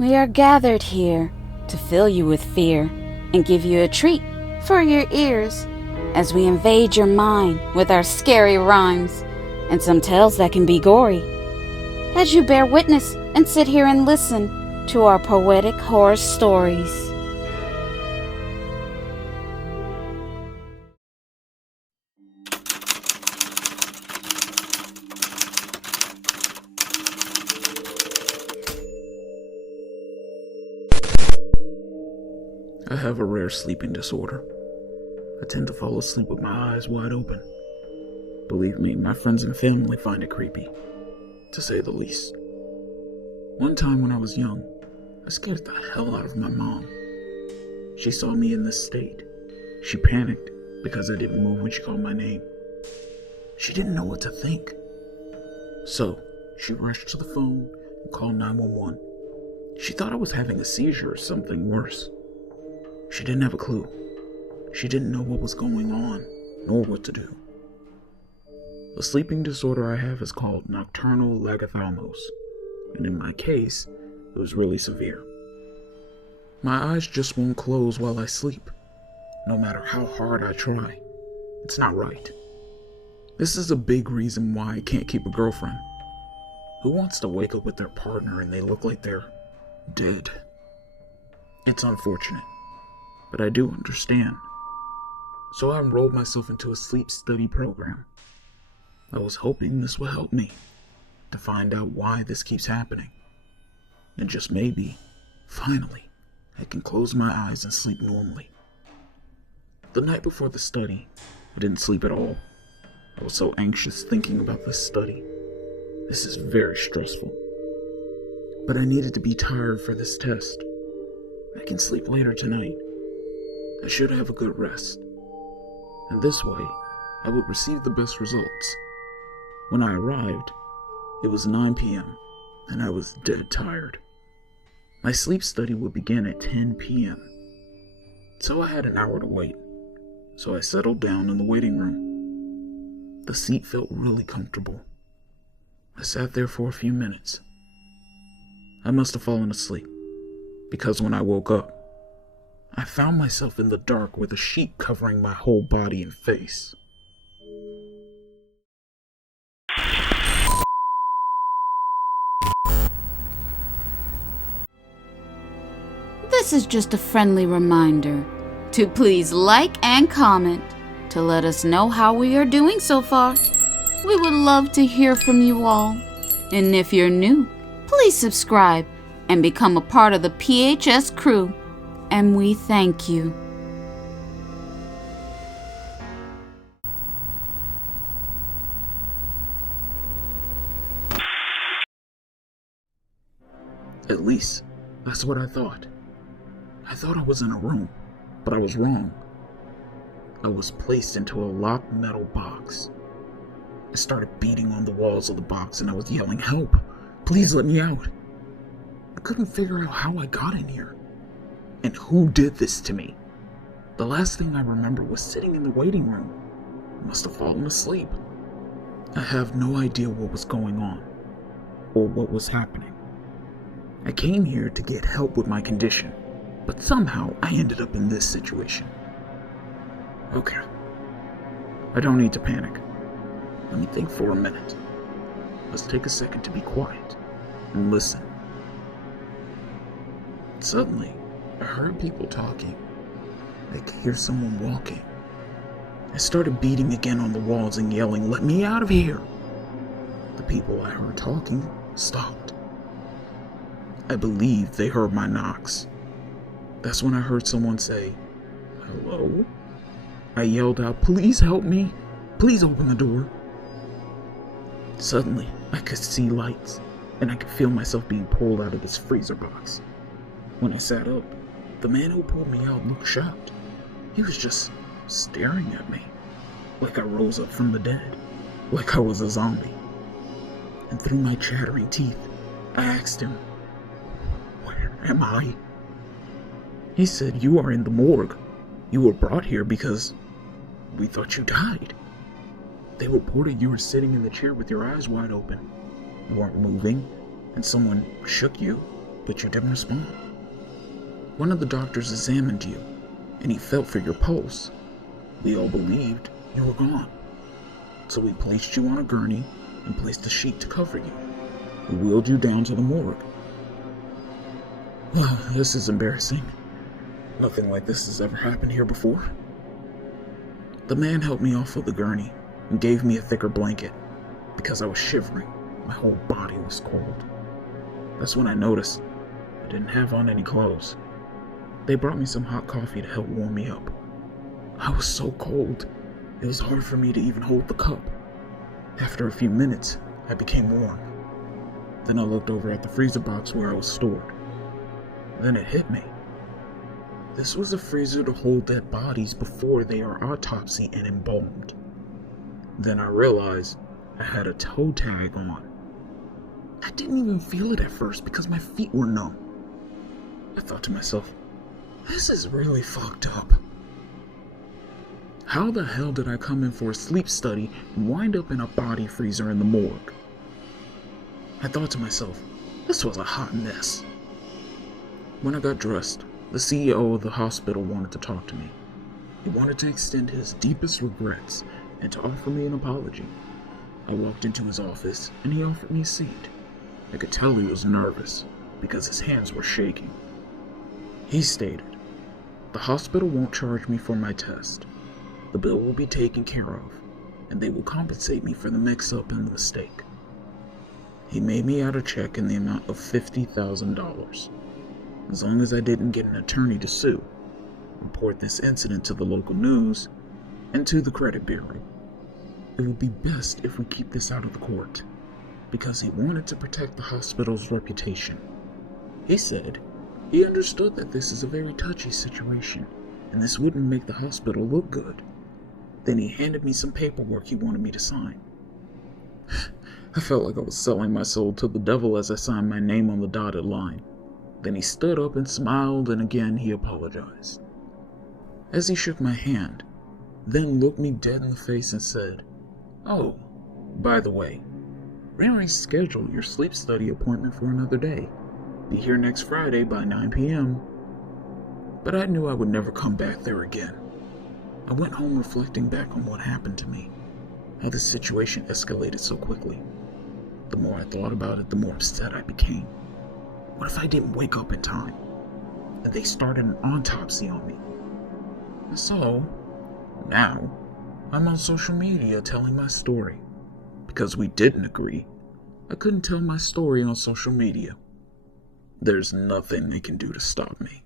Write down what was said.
We are gathered here to fill you with fear and give you a treat for your ears as we invade your mind with our scary rhymes and some tales that can be gory. As you bear witness and sit here and listen to our poetic horror stories. I have a rare sleeping disorder. I tend to fall asleep with my eyes wide open. Believe me, my friends and family find it creepy, to say the least. One time when I was young, I scared the hell out of my mom. She saw me in this state. She panicked because I didn't move when she called my name. She didn't know what to think. So, she rushed to the phone and called 911. She thought I was having a seizure or something worse. She didn't have a clue. She didn't know what was going on, nor what to do. The sleeping disorder I have is called nocturnal lagophthalmos, and in my case, it was really severe. My eyes just won't close while I sleep, no matter how hard I try. It's not right. This is a big reason why I can't keep a girlfriend. Who wants to wake up with their partner and they look like they're dead? It's unfortunate, but I do understand. So I enrolled myself into a sleep study program. I was hoping this would help me to find out why this keeps happening. And just maybe, finally, I can close my eyes and sleep normally. The night before the study, I didn't sleep at all. I was so anxious thinking about this study. This is very stressful. But I needed to be tired for this test. I can sleep later tonight. I should have a good rest. And this way, I would receive the best results. When I arrived, it was 9 p.m., and I was dead tired. My sleep study would begin at 10 p.m., so I had an hour to wait. So I settled down in the waiting room. The seat felt really comfortable. I sat there for a few minutes. I must have fallen asleep, because when I woke up, I found myself in the dark with a sheet covering my whole body and face. This is just a friendly reminder to please like and comment to let us know how we are doing so far. We would love to hear from you all. And if you're new, please subscribe and become a part of the PHS crew. And we thank you. At least, that's what I thought. I thought I was in a room, but I was wrong. I was placed into a locked metal box. I started beating on the walls of the box and I was yelling, "Help! Please let me out!" I couldn't figure out how I got in here. And who did this to me? The last thing I remember was sitting in the waiting room. I must have fallen asleep. I have no idea what was going on, or what was happening. I came here to get help with my condition, but somehow I ended up in this situation. Okay. I don't need to panic. Let me think for a minute. Let's take a second to be quiet and listen. Suddenly, I heard people talking. I could hear someone walking. I started beating again on the walls and yelling, "Let me out of here!" The people I heard talking stopped. I believe they heard my knocks. That's when I heard someone say, "Hello?" I yelled out, "Please help me! Please open the door!" Suddenly, I could see lights, and I could feel myself being pulled out of this freezer box. When I sat up, the man who pulled me out looked shocked. He was just staring at me, like I rose up from the dead, like I was a zombie. And through my chattering teeth, I asked him, "Where am I?" He said, "You are in the morgue. You were brought here because we thought you died. They reported you were sitting in the chair with your eyes wide open. You weren't moving, and someone shook you but you didn't respond. One of the doctors examined you, and he felt for your pulse. We all believed you were gone. So we placed you on a gurney and placed a sheet to cover you. We wheeled you down to the morgue. Well, this is embarrassing. Nothing like this has ever happened here before. The man helped me off of the gurney and gave me a thicker blanket because I was shivering. My whole body was cold. That's when I noticed I didn't have on any clothes. They brought me some hot coffee to help warm me up. I was so cold, it was hard for me to even hold the cup. After a few minutes, I became warm. Then I looked over at the freezer box where I was stored. Then it hit me. This was a freezer to hold dead bodies before they are autopsied and embalmed. Then I realized I had a toe tag on. I didn't even feel it at first because my feet were numb. I thought to myself, this is really fucked up. How the hell did I come in for a sleep study and wind up in a body freezer in the morgue? I thought to myself, this was a hot mess. When I got dressed, the CEO of the hospital wanted to talk to me. He wanted to extend his deepest regrets and to offer me an apology. I walked into his office and he offered me a seat. I could tell he was nervous because his hands were shaking. He stated, "The hospital won't charge me for my test. The bill will be taken care of, and they will compensate me for the mix-up and the mistake." He made me out a check in the amount of $50,000, as long as I didn't get an attorney to sue, report this incident to the local news, and to the credit bureau. It would be best if we keep this out of the court, because he wanted to protect the hospital's reputation. He said he understood that this is a very touchy situation, and this wouldn't make the hospital look good. Then he handed me some paperwork he wanted me to sign. I felt like I was selling my soul to the devil as I signed my name on the dotted line. Then he stood up and smiled, and again he apologized. As he shook my hand, then looked me dead in the face and said, "Oh, by the way, Reene scheduled your sleep study appointment for another day. Be here next Friday by 9 p.m. But I knew I would never come back there again. I went home reflecting back on what happened to me, how the situation escalated so quickly. The more I thought about it, the more upset I became. What if I didn't wake up in time, and they started an autopsy on me? So, now, I'm on social media telling my story. Because we didn't agree, I couldn't tell my story on social media. There's nothing they can do to stop me.